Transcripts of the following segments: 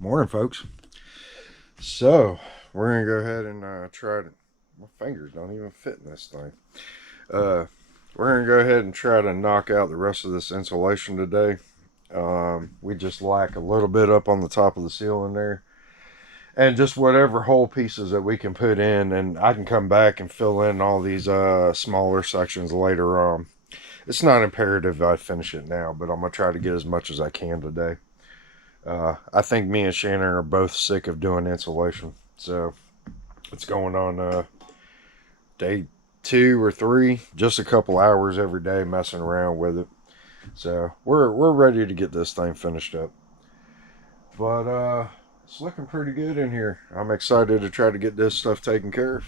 Morning, folks. So, we're going to go ahead and try to... My fingers don't even fit in this thing. We're going to go ahead and try to knock out the rest of this insulation today. We just lack a little bit up on the top of the ceiling there. And just whatever hole pieces that we can put in. And I can come back and fill in all these smaller sections later on. It's not imperative I finish it now, but I'm going to try to get as much as I can today. I think me and Shannon are both sick of doing insulation. So it's going on day 2 or 3, just a couple hours every day messing around with it. So we're ready to get this thing finished up. But it's looking pretty good in here. I'm excited to try to get this stuff taken care of.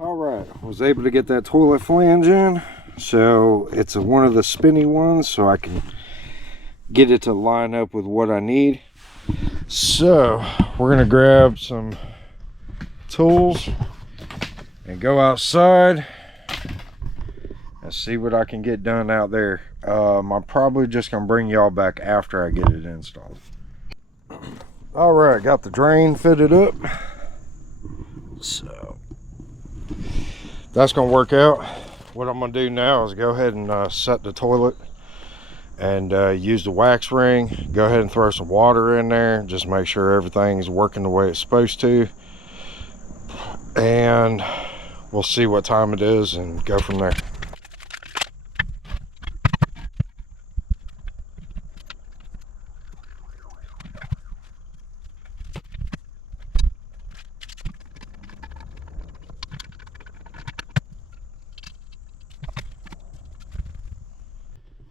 Alright, was able to get that toilet flange in. So it's one of the spinny ones, so I can get it to line up with what I need. So we're going to grab some tools and go outside and see what I can get done out there. I'm probably just going to bring y'all back after I get it installed. Alright, got the drain fitted up. So that's going to work out. What I'm going to do now is go ahead and set the toilet and use the wax ring. Go ahead and throw some water in there. Just make sure everything's working the way it's supposed to. And we'll see what time it is and go from there.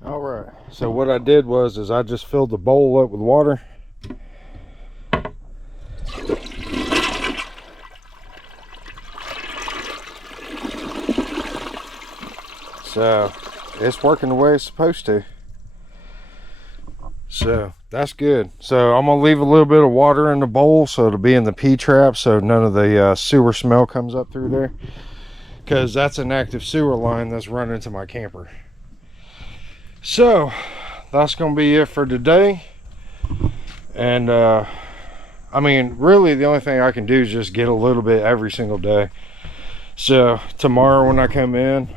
All right. right, so what I did was I just filled the bowl up with water. So it's working the way it's supposed to. So that's good. So I'm gonna leave a little bit of water in the bowl so it'll be in the P-trap so none of the sewer smell comes up through there, because that's an active sewer line that's running to my camper. So that's gonna be it for today. And I mean, really the only thing I can do is just get a little bit every single day. So tomorrow when I come in,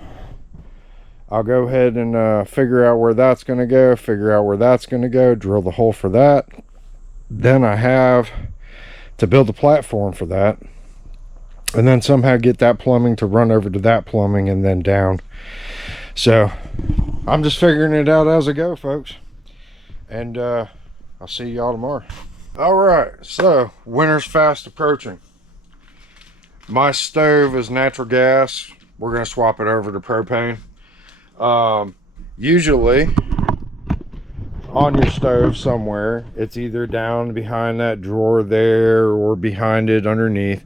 I'll go ahead and figure out where that's going to go, drill the hole for that. Then I have to build a platform for that, and then somehow get that plumbing to run over to that plumbing and then down. So I'm just figuring it out as I go, folks. And I'll see y'all tomorrow. All right, so winter's fast approaching. My stove is natural gas. We're going to swap it over to propane. Usually on your stove somewhere, it's either down behind that drawer there or behind it underneath.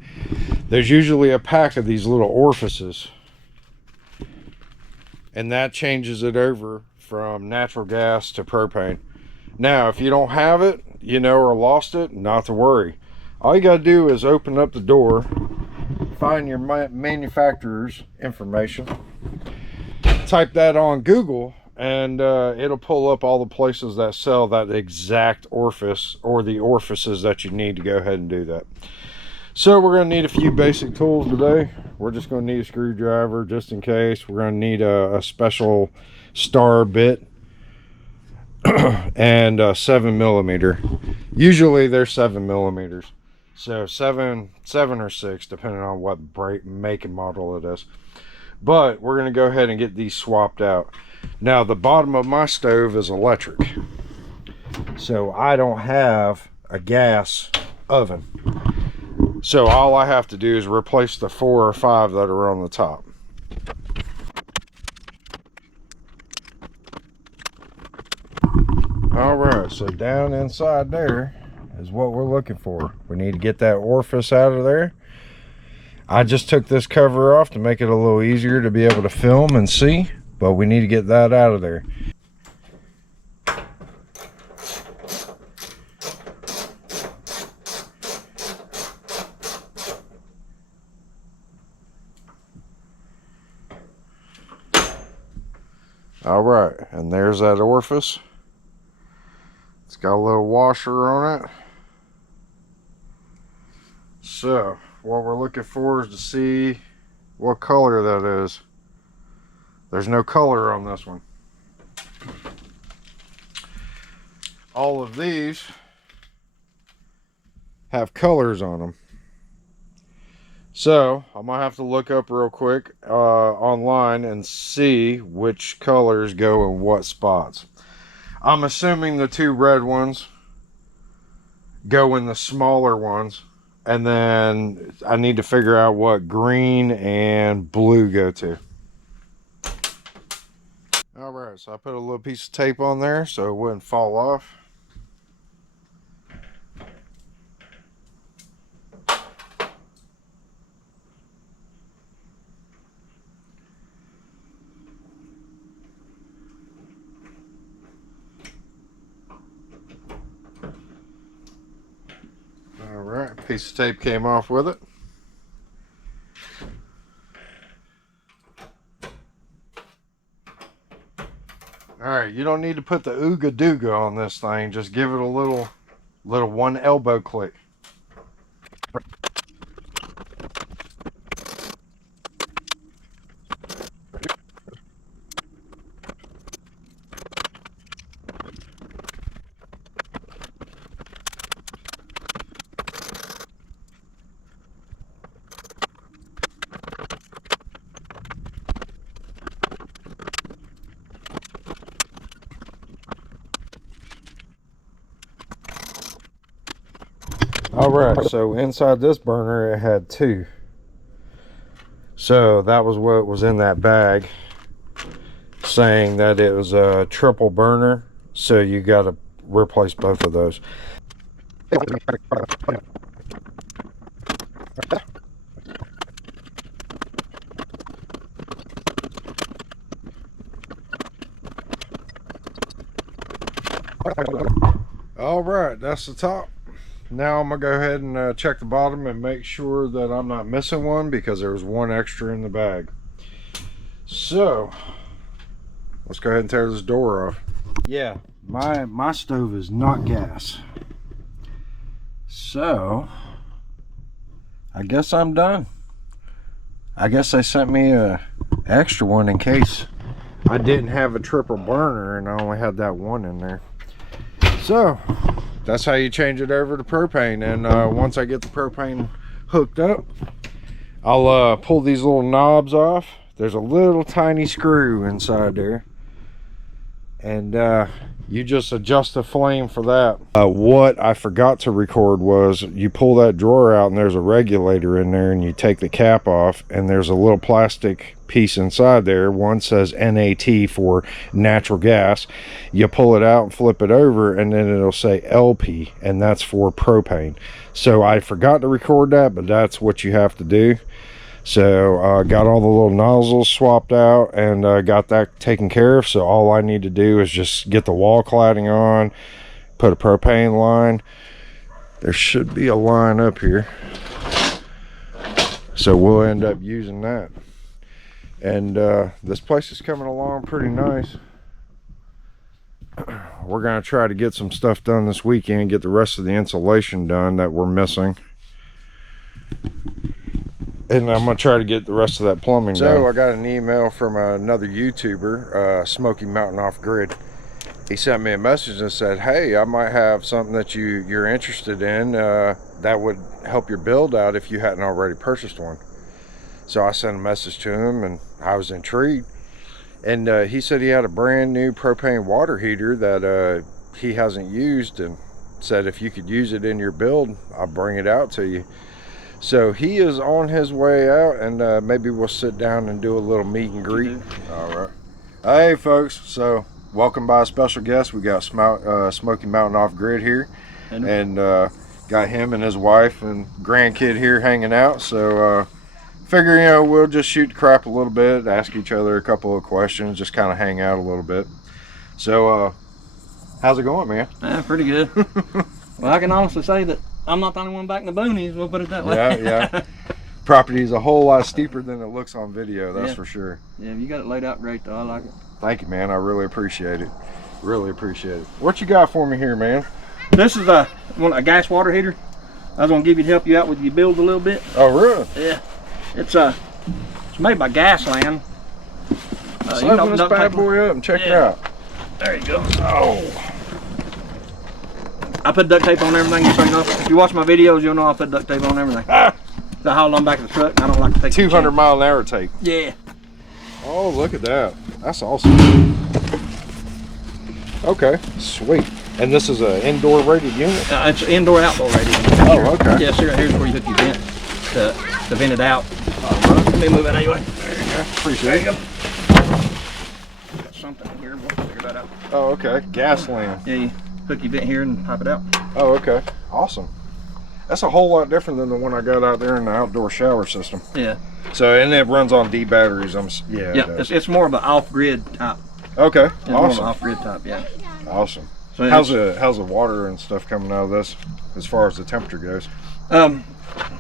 There's usually a pack of these little orifices, and that changes it over from natural gas to propane. Now, if you don't have it, you know, or lost it, not to worry. All you got to do is open up the door, find your manufacturer's information, type that on Google, and it'll pull up all the places that sell that exact orifice or the orifices that you need to go ahead and do that. So we're going to need a few basic tools today. We're just going to need a screwdriver just in case. We're going to need a special star bit and 7mm. Usually they're 7mm. So 7 or 6, depending on what make and model it is. But we're going to go ahead and get these swapped out. Now the bottom of my stove is electric, so I don't have a gas oven. So all I have to do is replace the 4 or 5 that are on the top. All right, so down inside there is what we're looking for. We need to get that orifice out of there. I just took this cover off to make it a little easier to be able to film and see, but we need to get that out of there. All right, and there's that orifice. It's got a little washer on it. So what we're looking for is to see what color that is. There's no color on this one. All of these have colors on them. So I might have to look up real quick online and see which colors go in what spots. I'm assuming the 2 red ones go in the smaller ones, and then I need to figure out what green and blue go to. All right, so I put a little piece of tape on there so it wouldn't fall off. All right, piece of tape came off with it. Alright, you don't need to put the ooga dooga on this thing. Just give it a little 1 elbow click. Alright, so inside this burner it had 2. So that was what was in that bag. saying that it was a triple burner, so you got to replace both of those. All right, that's the top. Now I'm gonna go ahead and check the bottom and make sure that I'm not missing one, because there was one extra in the bag. So let's go ahead and tear this door off. Yeah, my stove is not gas, so I guess I'm done. I guess they sent me a extra one in case I didn't have a triple burner and I only had that one in there. So that's how you change it over to propane. And once I get the propane hooked up, I'll pull these little knobs off. There's a little tiny screw inside there, and you just adjust the flame for that. What I forgot to record was you pull that drawer out and there's a regulator in there, and you take the cap off and there's a little plastic piece inside there. One says NAT for natural gas. You pull it out and flip it over, and then it'll say LP, and that's for propane. So I forgot to record that, but that's what you have to do. So got all the little nozzles swapped out and got that taken care of. So all I need to do is just get the wall cladding on, put a propane line. There should be a line up here, so we'll end up using that. And this place is coming along pretty nice. We're gonna try to get some stuff done this weekend, get the rest of the insulation done that we're missing, and I'm gonna try to get the rest of that plumbing done. So I got an email from another YouTuber, Smokey Mountain Off Grid. He sent me a message and said, hey, I might have something that you're interested in that would help your build out if you hadn't already purchased one. So I sent a message to him and I was intrigued. And he said he had a brand new propane water heater that he hasn't used, and said if you could use it in your build, I'll bring it out to you. So he is on his way out, and maybe we'll sit down and do a little meet and greet. All right. Hey folks, so welcome by a special guest. We got Smoky Mountain Off Grid here, and got him and his wife and grandkid here hanging out. So figure, you know, we'll just shoot the crap a little bit, ask each other a couple of questions, just kind of hang out a little bit. So how's it going, man? Pretty good. Well, I can honestly say that I'm not the only one back in the boonies, we'll put it that way. Yeah. Property is a whole lot steeper than it looks on video, that's for sure. Yeah, you got it laid out great though, I like it. Thank you, man, I really appreciate it. Really appreciate it. What you got for me here, man? This is a gas water heater. I was gonna give you to help you out with your build a little bit. Oh, really? Yeah. It's made by Gasland. Let's open this bad boy up and check it out. There you go. Oh. I put duct tape on everything, so you know. If you watch my videos, you'll know I put duct tape on everything. So I haul on back of the truck, and I don't like to take 200 mile an hour tape. Yeah. Oh, look at that. That's awesome. Okay, sweet. And this is an indoor rated unit? It's indoor outdoor rated. Oh, okay. Yeah, so right here's where you hook your vent to vent it out. Let me move it anyway. There you go. Appreciate it. Got something in here, we'll figure that out. Oh, okay. Gasland. Yeah, you hook your vent here and pop it out. Oh, okay. Awesome. That's a whole lot different than the one I got out there in the outdoor shower system. Yeah. So, and it runs on D batteries. Yeah, it's more of an off-grid type. Okay. It's more of an off-grid type, yeah. Awesome. So how's the water and stuff coming out of this as far as the temperature goes?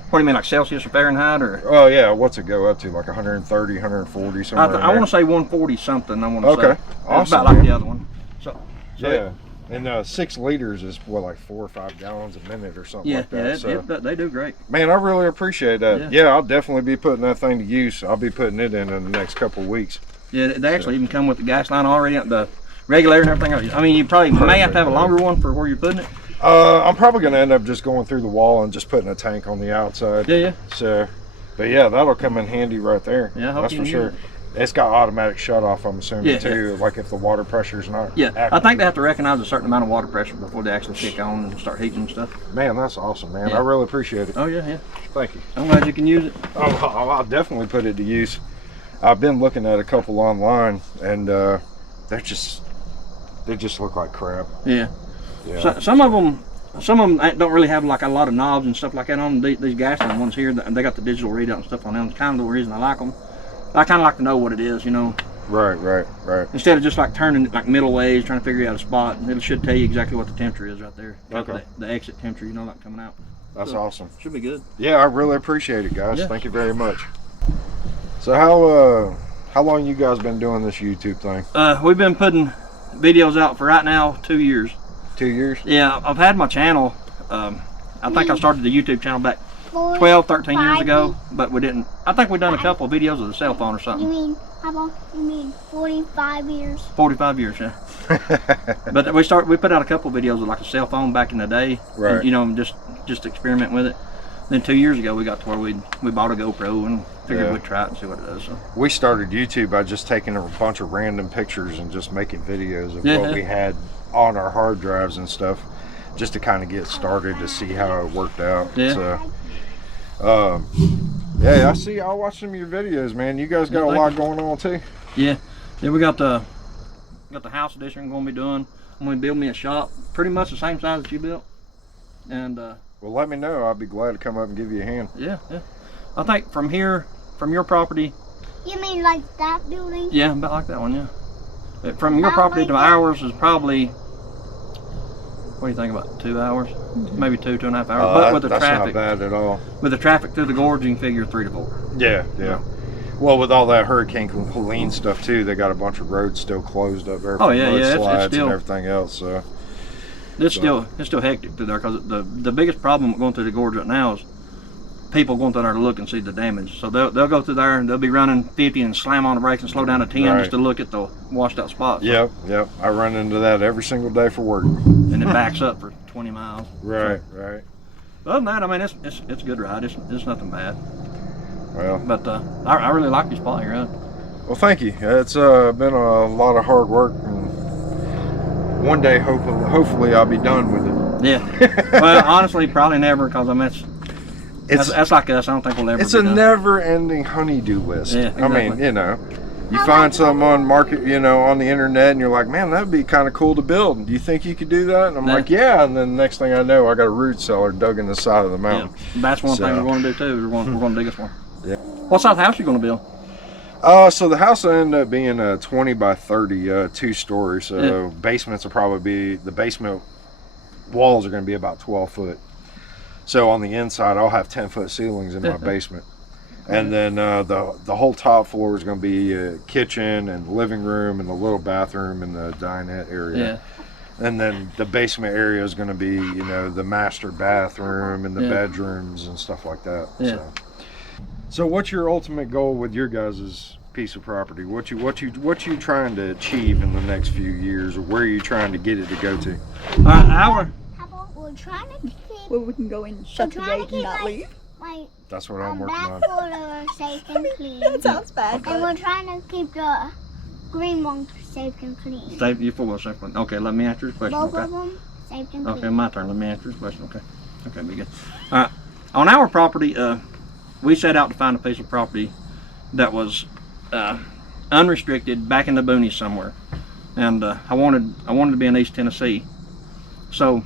What do you mean, like Celsius or Fahrenheit, or? Oh yeah, what's it go up to? Like 130, 140, somewhere. I want to say 140 something. I want to say. Okay. Awesome. It's about like the other one. So yeah. And 6 liters is what, like 4 or 5 gallons a minute or something like that. Yeah, they do great. Man, I really appreciate that. Yeah, I'll definitely be putting that thing to use. I'll be putting it in the next couple of weeks. Yeah, they actually even come with the gas line already, the regulator and everything. I mean, you probably may have to have a longer one for where you're putting it. I'm probably going to end up just going through the wall and just putting a tank on the outside. Yeah. So, but yeah, that'll come in handy right there. Yeah, that's for sure. It's got automatic shut off, I'm assuming, too. Yeah. Like if the water pressure's not. Yeah, I think they have to recognize a certain amount of water pressure before they actually kick on and start heating and stuff. Man, that's awesome, man. I really appreciate it. Oh yeah. Thank you. I'm glad you can use it. Oh, I'll definitely put it to use. I've been looking at a couple online, and they just look like crap. Yeah. Yeah. So, some of them don't really have like a lot of knobs and stuff like that on them. These gasoline ones here, they got the digital readout and stuff on them. It's kind of the reason I like them. I kind of like to know what it is, you know. Right. Instead of just like turning like middle ways, trying to figure out a spot, and it should tell you exactly what the temperature is right there. Okay. The exit temperature, you know, like coming out. That's awesome. Should be good. Yeah, I really appreciate it, guys. Yeah. Thank you very much. So how long you guys been doing this YouTube thing? We've been putting videos out for right now 2 years. 2 years? Yeah, I've had my channel. I think I started the YouTube channel back 12, 13 years ago, but we didn't. I think we've done a couple of videos with a cell phone or something. You mean 45 years? 45 years, yeah. But we put out a couple of videos with like a cell phone back in the day. Right. And, you know, just experiment with it. Then 2 years ago we got to where we bought a GoPro and figured we'd try it and see what it does. So. We started YouTube by just taking a bunch of random pictures and just making videos of what we had on our hard drives and stuff, just to kind of get started to see how it worked out. Yeah. So, yeah, I watch some of your videos, man. You guys got a lot going on too. Yeah. Yeah, we got the house edition I'm gonna be doing. I'm gonna build me a shop, pretty much the same size that you built. And well, let me know. I'll be glad to come up and give you a hand. Yeah. I think from here, from your property. You mean like that building? Yeah, about like that one, yeah. From your property to ours is probably, what do you think, about 2 hours? Maybe 2.5 hours. But with the that's traffic, not bad at all. with the traffic through the gorge, you can figure 3 to 4. Yeah. Well, with all that Hurricane Helene stuff too, they got a bunch of roads still closed up there. Oh yeah, it's mudslides still, and everything else. So it's still hectic through there, because the biggest problem going through the gorge right now is people going through there to look and see the damage. So they'll go through there and they'll be running 50 and slam on the brakes and slow down to 10 just to look at the washed out spots. Yep. I run into that every single day for work. And it backs up for 20 miles. Right. Other than that, I mean, it's a good ride. It's nothing bad. Well, But I really like your spot here, huh? well, thank you. It's been a lot of hard work, and one day, hopefully, I'll be done with it. Yeah. Well, honestly, probably never, because I mean, that's like us. I don't think we'll ever. It's a never-ending honeydew list. Yeah, exactly. I mean, you know, you find something on market, you know, on the internet, and you're like, man, that'd be kind of cool to build. Do you think you could do that? And I'm like, yeah. And then next thing I know, I got a root cellar dug in the side of the mountain. Yeah. That's one thing we're going to do too. We're going to dig us one. Yeah. What size house you going to build? So the house will end up being a 20 by 30, 2-story. So basements will probably be, the basement walls are going to be about 12 foot. So on the inside, I'll have 10-foot ceilings in my basement. And then the whole top floor is going to be a kitchen and living room and the little bathroom and the dinette area. Yeah. And then the basement area is going to be, you know, the master bathroom and the bedrooms and stuff like that. Yeah. So what's your ultimate goal with your guys' piece of property? What you trying to achieve in the next few years, or where are you trying to get it to go to? We're trying to keep. Well, we can go in, shut the gate, and not leave. That's what I'm working on. Back safe and clean. That sounds bad. And we're trying to keep the green one safe and clean. Safe, you for safe. Okay, let me answer this question. Both of them safe and clean. Okay, my turn. Let me answer this question. Okay, be good. All right, on our property, we set out to find a piece of property that was unrestricted back in the boonies somewhere, and I wanted to be in East Tennessee. So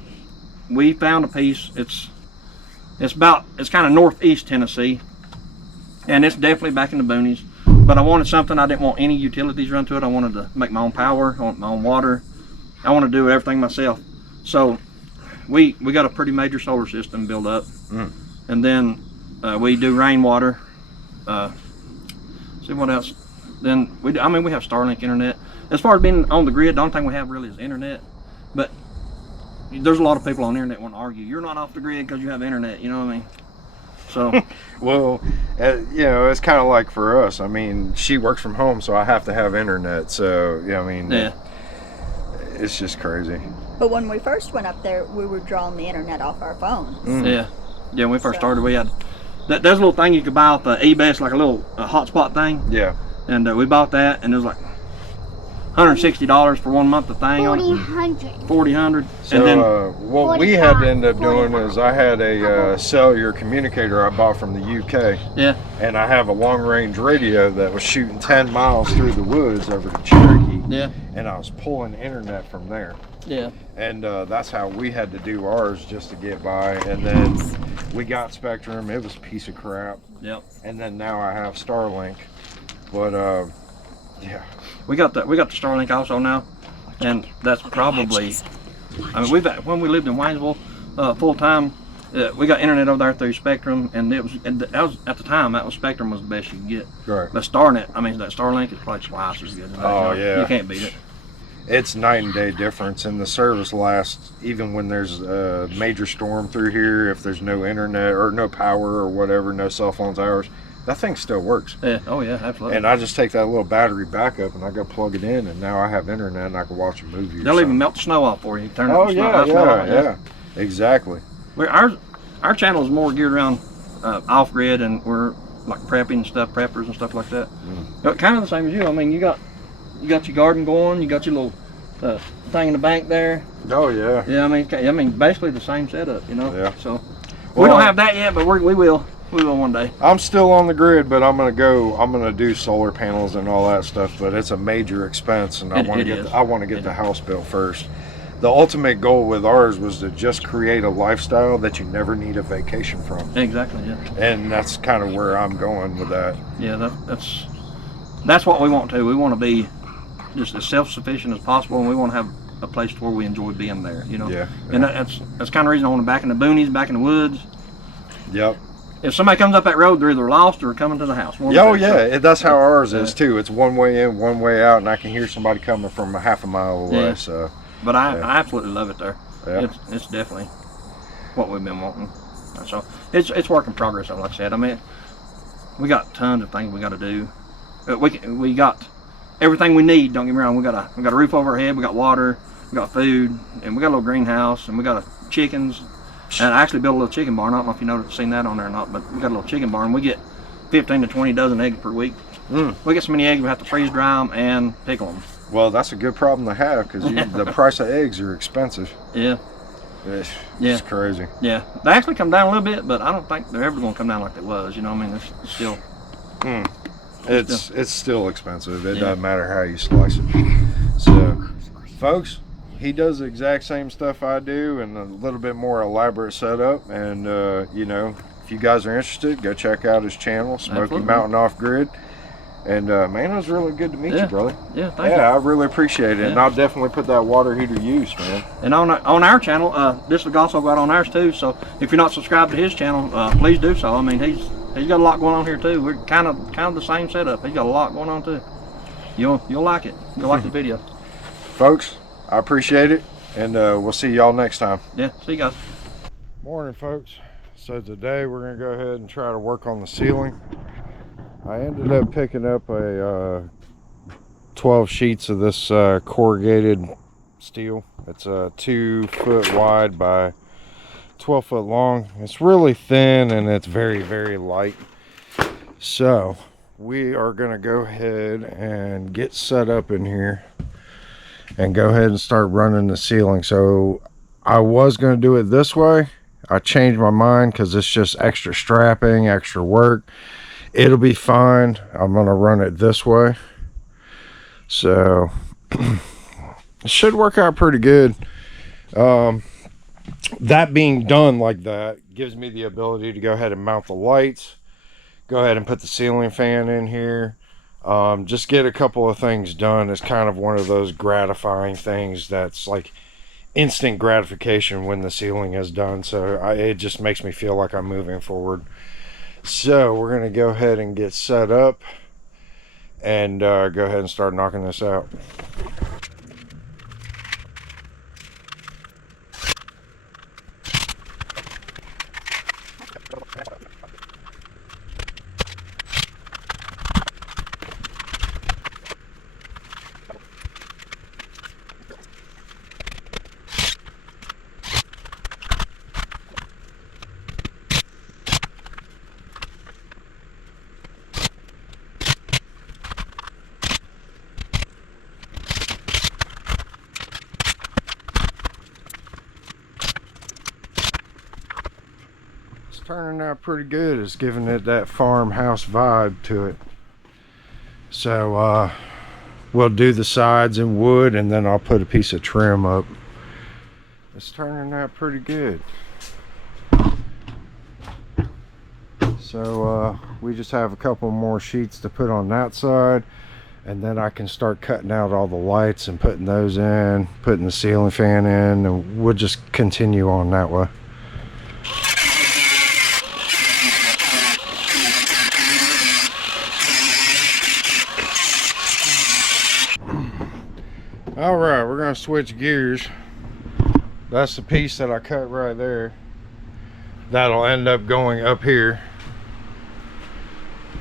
we found a piece. It's kind of northeast Tennessee, and it's definitely back in the boonies. But I wanted something, I didn't want any utilities run to it. I wanted to make my own power, I want my own water. I want to do everything myself. So we got a pretty major solar system built up, and then we do rainwater. See what else? Then we have Starlink internet. As far as being on the grid, the only thing we have really is internet. But there's a lot of people on the internet want to argue. You're not off the grid because you have internet. You know what I mean? So, well, you know, it's kind of like for us. I mean, she works from home, so I have to have internet. So, yeah, I mean, it's just crazy. But when we first went up there, we were drawing the internet off our phones. Yeah, when we first started, we had there's a little thing you could buy off eBay. It's like a little hotspot thing. Yeah. And we bought that, and it was like $160 for 1 month of thing. $4,000. So and then what we had to end up doing is I had a cellular communicator I bought from the UK. Yeah. and I have a long range radio that was shooting 10 miles through the woods over to Cherokee. Yeah. And I was pulling internet from there. Yeah. And that's how we had to do ours just to get by. And then we got Spectrum. It was a piece of crap. Yep. And then now I have Starlink. But yeah. We got the Starlink also now, and that's probably. I mean, when we lived in Waynesville full time, we got internet over there through Spectrum, and that was at the time Spectrum was the best you could get. Right. But Starnet, I mean that Starlink is probably twice as good. Oh, yeah. You can't beat it. It's night and day difference, and the service lasts even when there's a major storm through here. If there's no internet or no power or whatever, no cell phones hours, that thing still works. Yeah. Oh yeah, absolutely. And I just take that little battery backup and I go plug it in, and now I have internet and I can watch a movie. They'll even melt the snow off for you. Turn Oh the yeah, snow, yeah, exactly. Our channel is more geared around off grid, and we're like prepping stuff, preppers and stuff like that. Kind of the same as you. I mean, you got your garden going, you got your little thing in the bank there. Oh yeah. Yeah, I mean, basically the same setup, you know. Yeah. So Well, we don't have that yet, but we will. We will one day. I'm still on the grid, but I'm gonna do solar panels and all that stuff. But it's a major expense, and I want to get the house built first. The ultimate goal with ours was to just create a lifestyle that you never need a vacation from. Exactly. Yeah. And that's kind of where I'm going with that. Yeah. That's what we want to. We want to be just as self-sufficient as possible, and we want to have a place where we enjoy being there. You know. Yeah. And that's kind of the reason I want to back in the boonies, back in the woods. Yep. If somebody comes up that road, they're either lost or coming to the house. Oh yeah, that's how ours is too. It's one way in, one way out, and I can hear somebody coming from a half a mile away. Yeah. So. But I absolutely love it there. Yeah. It's definitely what we've been wanting. So it's work in progress. Like I said, I mean, we got tons of things we got to do. We got everything we need. Don't get me wrong. We got a roof over our head. We got water. We got food, and we got a little greenhouse, and we got chickens. And I actually built a little chicken barn. I don't know if you seen that on there or not, but we got a little chicken barn. We get 15 to 20 dozen eggs per week. We get so many eggs we have to freeze dry them and pickle them. Well, that's a good problem to have, because the price of eggs are expensive. Yeah. It's crazy. Yeah. They actually come down a little bit, but I don't think they're ever going to come down like they was. You know what I mean? It's still. It's still expensive. It doesn't matter how you slice it. So, folks, he does the exact same stuff I do, and a little bit more elaborate setup. And if you guys are interested, go check out his channel, Smoky Mountain Off Grid. And man, it was really good to meet you, brother. Yeah, thank you. Yeah, I really appreciate it, and I'll definitely put that water heater use, man. And on our channel, this will also go out on ours too. So if you're not subscribed to his channel, please do so. I mean, he's got a lot going on here too. We're kind of the same setup. He's got a lot going on too. You'll like it. You'll like the video, folks. I appreciate it, and we'll see y'all next time. Yeah, see you guys. Morning, folks. So today we're gonna go ahead and try to work on the ceiling. I ended up picking up a 12 sheets of this corrugated steel. It's 2 foot wide by 12 foot long. It's really thin and it's very, very light. So we are gonna go ahead and get set up in here and go ahead and start running the ceiling. So I was gonna do it this way. I changed my mind because it's just extra strapping, extra work. It'll be fine. I'm gonna run it this way. So it should work out pretty good. That being done like that gives me the ability to go ahead and mount the lights, go ahead and put the ceiling fan in here, just get a couple of things done. It's kind of one of those gratifying things that's like instant gratification when the ceiling is done. So it just makes me feel like I'm moving forward. So we're going to go ahead and get set up and go ahead and start knocking this out. turning out pretty good. It's giving it that farmhouse vibe to it. So we'll do the sides in wood, and then I'll put a piece of trim up. It's turning out pretty good. So we just have a couple more sheets to put on that side, and then I can start cutting out all the lights and putting those in, putting the ceiling fan in, and we'll just continue on that way. All right, we're gonna switch gears. That's the piece that I cut right there. That'll end up going up here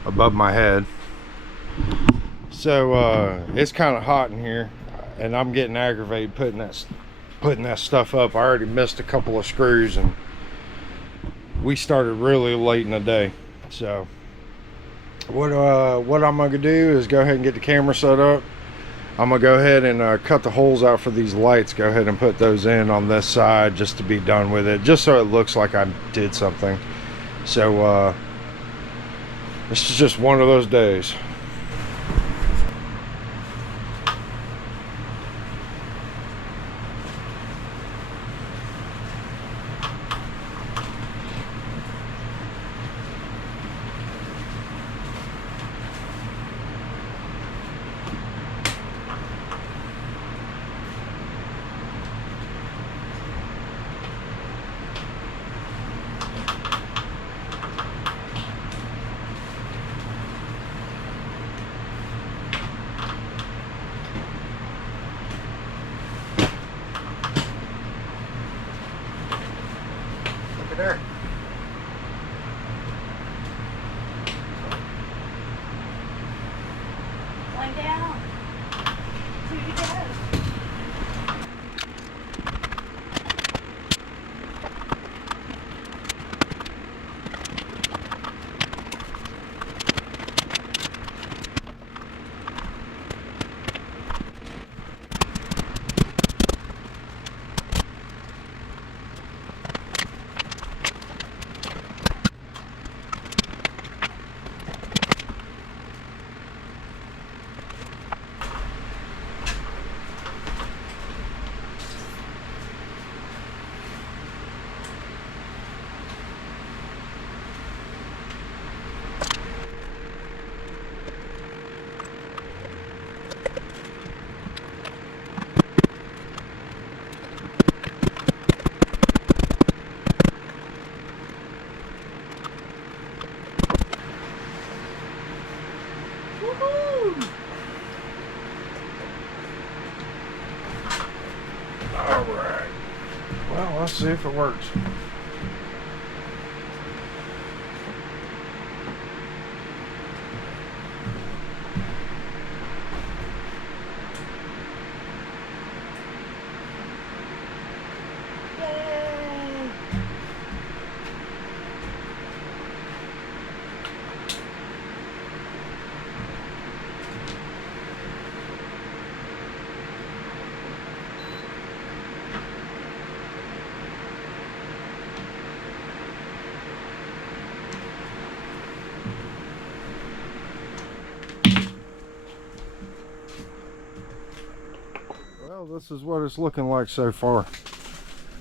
above my head. So it's kind of hot in here, and I'm getting aggravated putting that stuff up. I already missed a couple of screws, and we started really late in the day. So what I'm gonna do is go ahead and get the camera set up. I'm gonna go ahead and cut the holes out for these lights. Go ahead and put those in on this side just to be done with it, just so it looks like I did something. So this is just one of those days. There. One down. Two to go. Alright. Well, let's see if it works. Well, this is what it's looking like so far.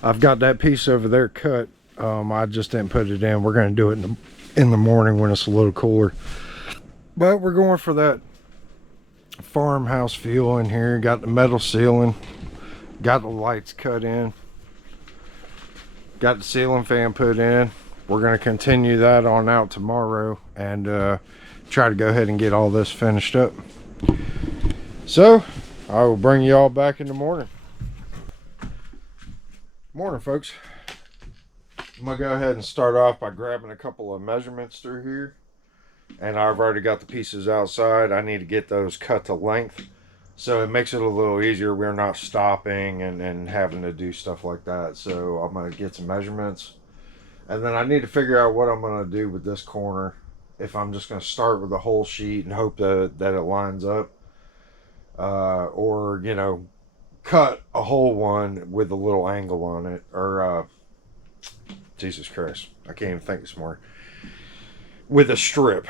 I've got that piece over there cut. I just didn't put it in. We're going to do it in the morning when it's a little cooler. But we're going for that farmhouse feel in here. Got the metal ceiling. Got the lights cut in. Got the ceiling fan put in. We're going to continue that on out tomorrow and try to go ahead and get all this finished up. So I will bring you all back in the morning. Morning, folks. I'm gonna go ahead and start off by grabbing a couple of measurements through here, and I've already got the pieces outside. I need to get those cut to length, so it makes it a little easier. We're not stopping and having to do stuff like that. So I'm gonna get some measurements, and then I need to figure out what I'm gonna do with this corner. If I'm just gonna start with the whole sheet and hope that it lines up, or, you know, cut a whole one with a little angle on it, or Jesus Christ, I can't even think this morning. With a strip.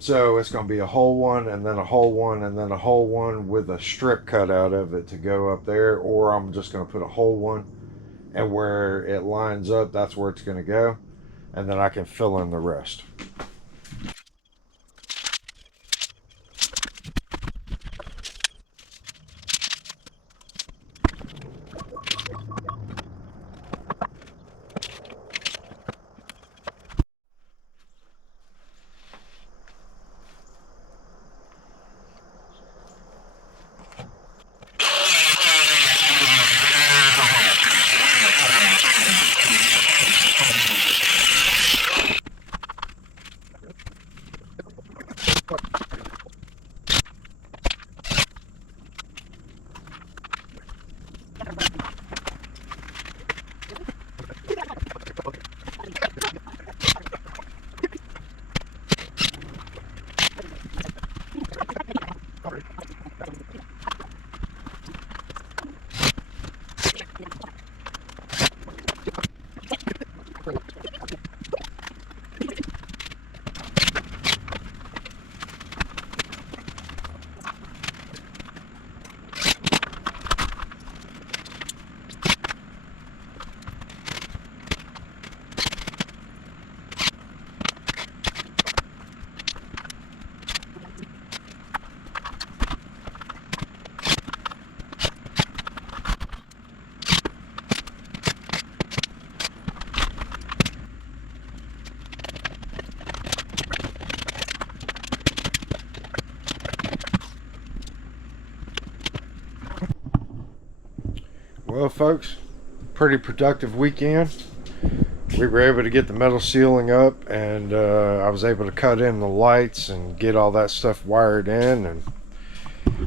So it's going to be a whole one, and then a whole one, and then a whole one with a strip cut out of it to go up there. Or I'm just going to put a whole one, and where it lines up, that's where it's going to go. And then I can fill in the rest. Well, folks, pretty productive weekend. We were able to get the metal ceiling up, and I was able to cut in the lights and get all that stuff wired in, and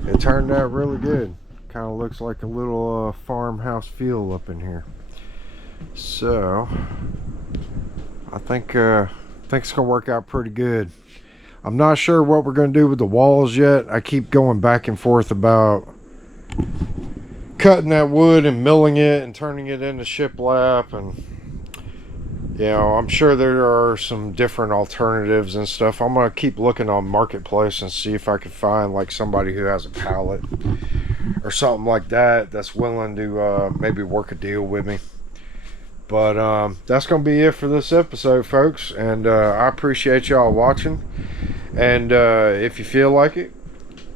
it turned out really good. Kind of looks like a little farmhouse feel up in here. So I think it's gonna work out pretty good. I'm not sure what we're gonna do with the walls yet. I keep going back and forth about cutting that wood and milling it and turning it into shiplap, and you know, I'm sure there are some different alternatives and stuff. I'm gonna keep looking on Marketplace and see if I can find like somebody who has a pallet or something like that that's willing to maybe work a deal with me. But that's gonna be it for this episode, folks, and I appreciate y'all watching. And if you feel like it,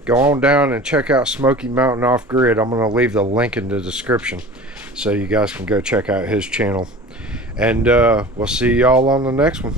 go on down and check out Smokey Mountain Off Grid. I'm going to leave the link in the description so you guys can go check out his channel. And we'll see y'all on the next one.